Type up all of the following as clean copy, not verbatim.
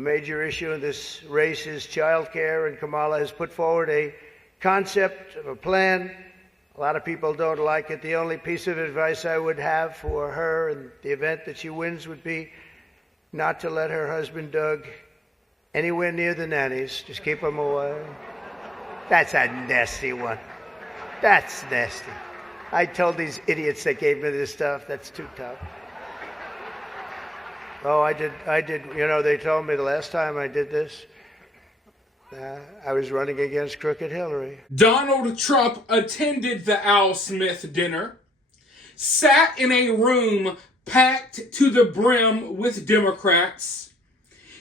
major issue in this race is child care, and Kamala has put forward a concept of a plan. A lot of people don't like it. The only piece of advice I would have for her in the event that she wins would be not to let her husband, Doug, anywhere near the nannies. Just keep them away. That's a nasty one. That's nasty. I told these idiots that gave me this stuff, that's too tough. Oh, I did. You know, they told me the last time I did this, I was running against Crooked Hillary. Donald Trump attended the Al Smith dinner, sat in a room packed to the brim with Democrats.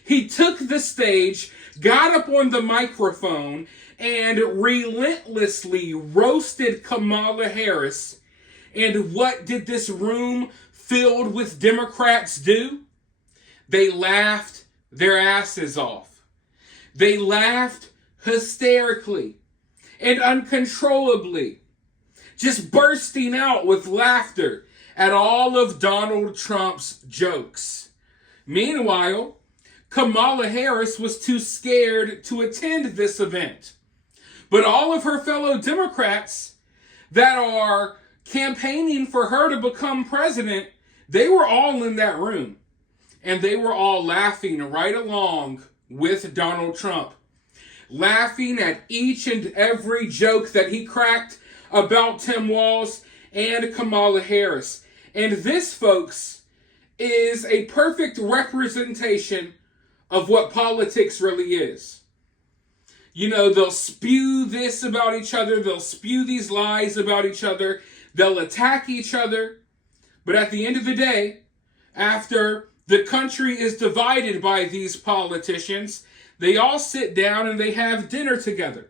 He took the stage, got up on the microphone, and relentlessly roasted Kamala Harris. And what did this room filled with Democrats do? They laughed their asses off. They laughed hysterically and uncontrollably, just bursting out with laughter at all of Donald Trump's jokes. Meanwhile, Kamala Harris was too scared to attend this event. But all of her fellow Democrats that are campaigning for her to become president, they were all in that room. And they were all laughing right along with Donald Trump. Laughing at each and every joke that he cracked about Tim Walz and Kamala Harris. And this, folks, is a perfect representation of what politics really is. You know, they'll spew this about each other. They'll spew these lies about each other. They'll attack each other. But at the end of the day, after the country is divided by these politicians, they all sit down and they have dinner together.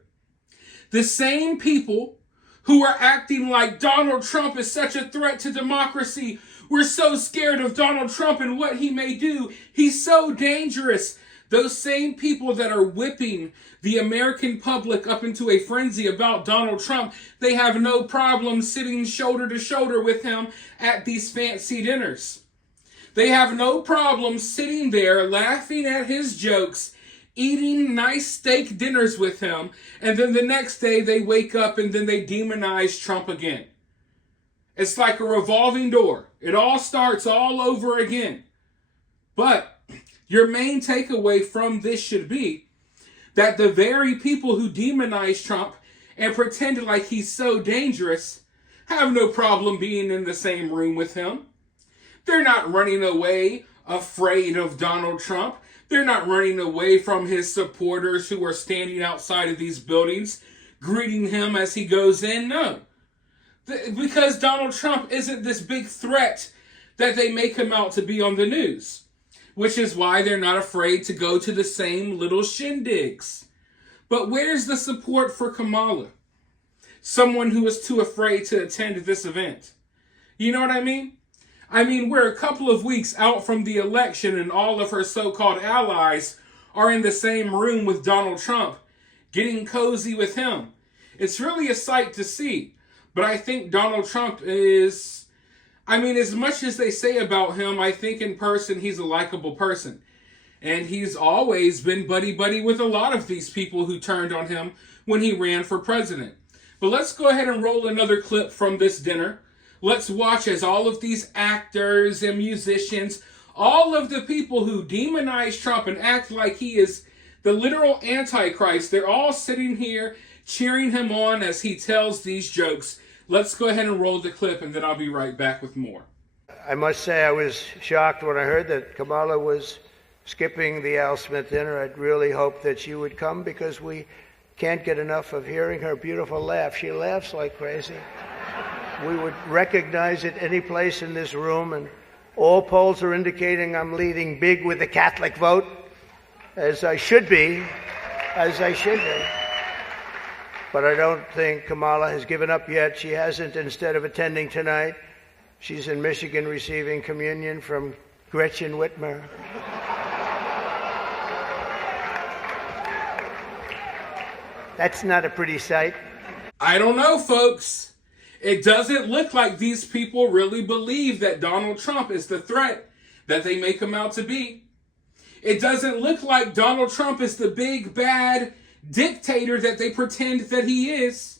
The same people who are acting like Donald Trump is such a threat to democracy. We're so scared of Donald Trump and what he may do. He's so dangerous. Those same people that are whipping the American public up into a frenzy about Donald Trump, they have no problem sitting shoulder to shoulder with him at these fancy dinners. They have no problem sitting there laughing at his jokes, eating nice steak dinners with him, and then the next day they wake up and then they demonize Trump again. It's like a revolving door. It all starts all over again. But your main takeaway from this should be that the very people who demonize Trump and pretend like he's so dangerous have no problem being in the same room with him. They're not running away afraid of Donald Trump. They're not running away from his supporters who are standing outside of these buildings greeting him as he goes in. No. Because Donald Trump isn't this big threat that they make him out to be on the news. Which is why they're not afraid to go to the same little shindigs. But where's the support for Kamala? Someone who is too afraid to attend this event. You know what I mean? I mean, we're a couple of weeks out from the election and all of her so-called allies are in the same room with Donald Trump, getting cozy with him. It's really a sight to see. But I think Donald Trump is, as much as they say about him, I think in person he's a likable person. And he's always been buddy-buddy with a lot of these people who turned on him when he ran for president. But let's go ahead and roll another clip from this dinner. Let's watch as all of these actors and musicians, all of the people who demonize Trump and act like he is the literal Antichrist, they're all sitting here cheering him on as he tells these jokes. Let's go ahead and roll the clip, and then I'll be right back with more. I must say I was shocked when I heard that Kamala was skipping the Al Smith dinner. I'd really hoped that she would come because we can't get enough of hearing her beautiful laugh. She laughs like crazy. We would recognize it any place in this room, and all polls are indicating I'm leading big with the Catholic vote, as I should be. But I don't think Kamala has given up yet. She hasn't. Instead of attending tonight, she's in Michigan receiving communion from Gretchen Whitmer. That's not a pretty sight. I don't know, folks. It doesn't look like these people really believe that Donald Trump is the threat that they make him out to be. It doesn't look like Donald Trump is the big bad dictator that they pretend that he is.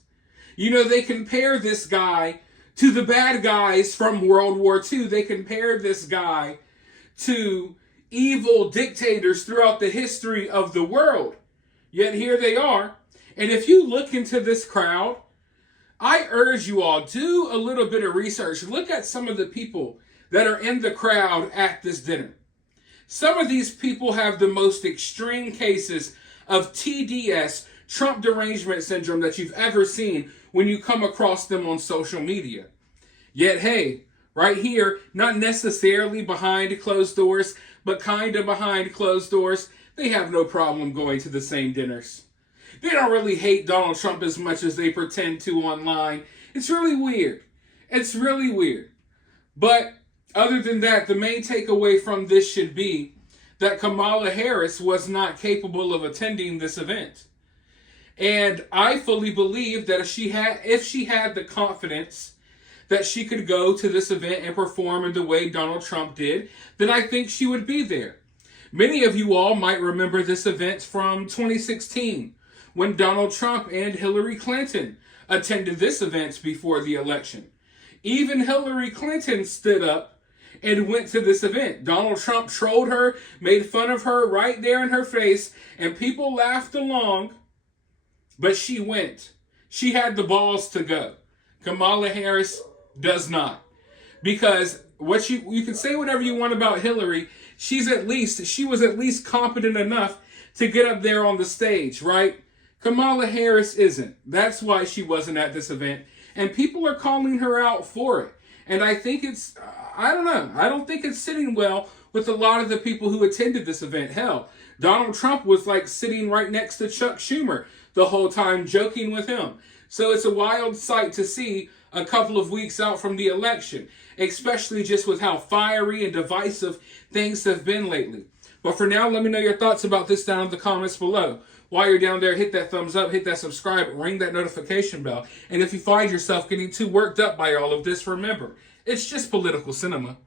You know, they compare this guy to the bad guys from World War II. They compare this guy to evil dictators throughout the history of the world. Yet here they are. And if you look into this crowd, I urge you all, do a little bit of research. Look at some of the people that are in the crowd at this dinner. Some of these people have the most extreme cases of TDS, Trump derangement syndrome, that you've ever seen when you come across them on social media. Yet, hey, right here, not necessarily behind closed doors, but kind of behind closed doors, they have no problem going to the same dinners. They don't really hate Donald Trump as much as they pretend to online. It's really weird. It's really weird. But other than that, the main takeaway from this should be that Kamala Harris was not capable of attending this event. And I fully believe that if she had the confidence that she could go to this event and perform in the way Donald Trump did, then I think she would be there. Many of you all might remember this event from 2016, when Donald Trump and Hillary Clinton attended this event before the election. Even Hillary Clinton stood up and went to this event. Donald Trump trolled her, made fun of her right there in her face, and people laughed along, but she went. She had the balls to go. Kamala Harris does not. Because you can say whatever you want about Hillary, she was at least competent enough to get up there on the stage, right? Kamala Harris isn't. That's why she wasn't at this event. And people are calling her out for it. And I think I don't know. I don't think it's sitting well with a lot of the people who attended this event. Hell, Donald Trump was like sitting right next to Chuck Schumer the whole time, joking with him. So it's a wild sight to see a couple of weeks out from the election, especially just with how fiery and divisive things have been lately. But for now, let me know your thoughts about this down in the comments below. While you're down there, hit that thumbs up, hit that subscribe, ring that notification bell. And if you find yourself getting too worked up by all of this, remember, it's just political cinema.